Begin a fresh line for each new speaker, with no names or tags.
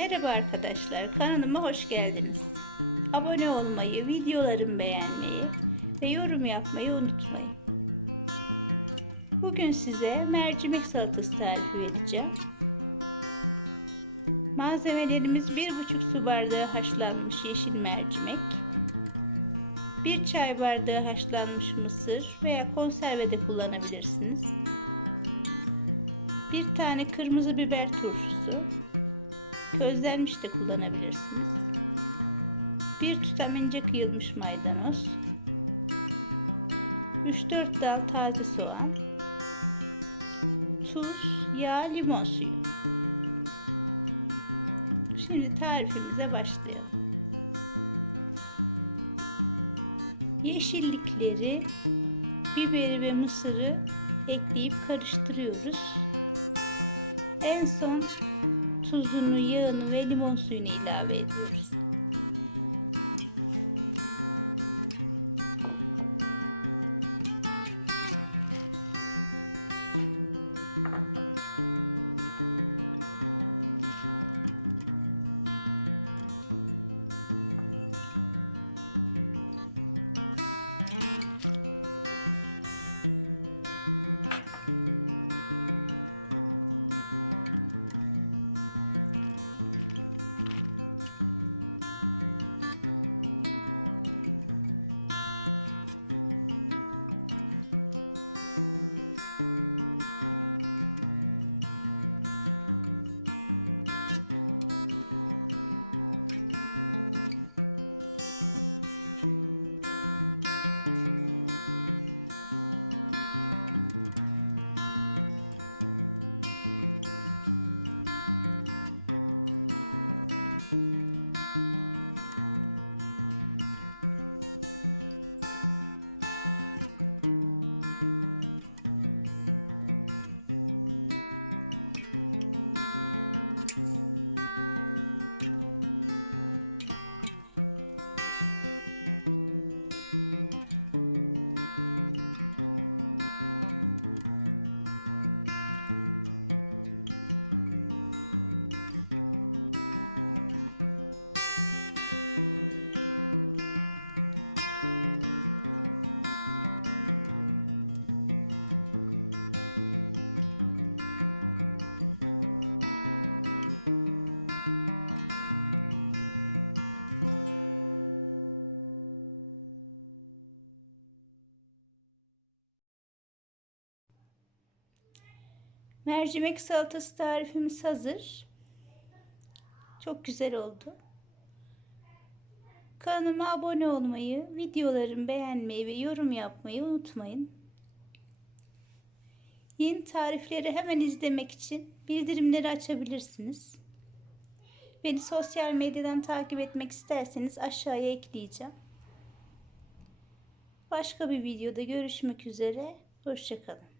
Merhaba arkadaşlar, kanalıma hoş geldiniz. Abone olmayı, videolarımı beğenmeyi ve yorum yapmayı unutmayın. Bugün size mercimek salatası tarifi vereceğim. Malzemelerimiz 1,5 su bardağı haşlanmış yeşil mercimek, 1 çay bardağı haşlanmış mısır veya konserve de kullanabilirsiniz. 1 tane kırmızı biber turşusu, közlenmiş de kullanabilirsiniz. Bir tutam ince kıyılmış maydanoz, 3-4 dal taze soğan, tuz, yağ, limon suyu. Şimdi tarifimize başlayalım. Yeşillikleri, biberi ve mısırı ekleyip karıştırıyoruz. En son limon suyunu ilave ediyoruz. Mercimek salatası tarifimiz hazır. Çok güzel oldu. Kanalıma abone olmayı, videolarımı beğenmeyi ve yorum yapmayı unutmayın. Yeni tarifleri hemen izlemek için bildirimleri açabilirsiniz. Beni sosyal medyadan takip etmek isterseniz aşağıya ekleyeceğim. Başka bir videoda görüşmek üzere. Hoşçakalın.